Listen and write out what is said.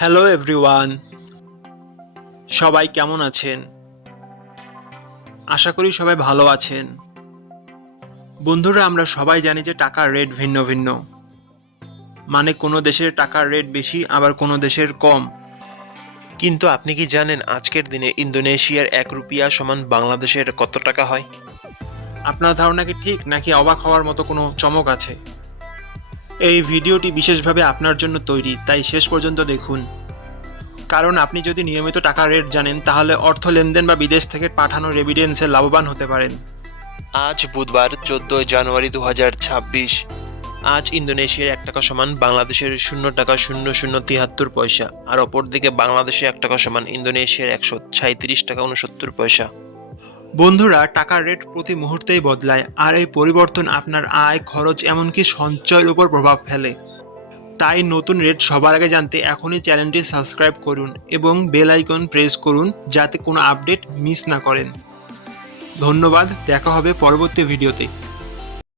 Hello everyone, সবাই কেমন আছেন? আশা করি সবাই ভালো আছেন। বন্ধুরা, আমরা সবাই জানি যে টাকার রেট ভিন্ন ভিন্ন। মানে কোনো দেশের টাকার রেট বেশি, আবার কোনো দেশের কম। কিন্তু আপনি কি জানেন আজকের দিনে ইন্দোনেশিয়ার 1 রুপিয়া সমান বাংলাদেশের কত টাকা হয়? আপনার ধারণা কি ঠিক, নাকি অবাক হওয়ার মতো কোনো চমক আছে? এই ভিডিওটি বিশেষভাবে আপনার জন্য তৈরি, তাই শেষ পর্যন্ত দেখুন। কারণ আপনি যদি নিয়মিত টাকার রেট জানেন, তাহলে অর্থ লেনদেন বা বিদেশ থেকে পাঠানো রেমিটেন্সে লাভবান হতে পারেন। আজ বুধবার 14 জানুয়ারি 2026। আজ ইন্দোনেশিয়ার 1 টাকা সমান বাংলাদেশের 0 টাকা 0073 পয়সা, আর অপরদিকে বাংলাদেশে 1 টাকা সমান ইন্দোনেশিয়ার 137 টাকা 69 পয়সা। বন্ধুরা, টাকার রেট প্রতি মুহূর্তেই বদলায়, আর এই পরিবর্তন আপনার আয়, খরচ, এমনকি সঞ্চয়ের উপর প্রভাব ফেলে। তাই নতুন রেট সবার আগে জানতে এখনই চ্যানেলটি সাবস্ক্রাইব করুন এবং বেল আইকন প্রেস করুন, যাতে কোনো আপডেট মিস না করেন। ধন্যবাদ, দেখা হবে পরবর্তী ভিডিওতে।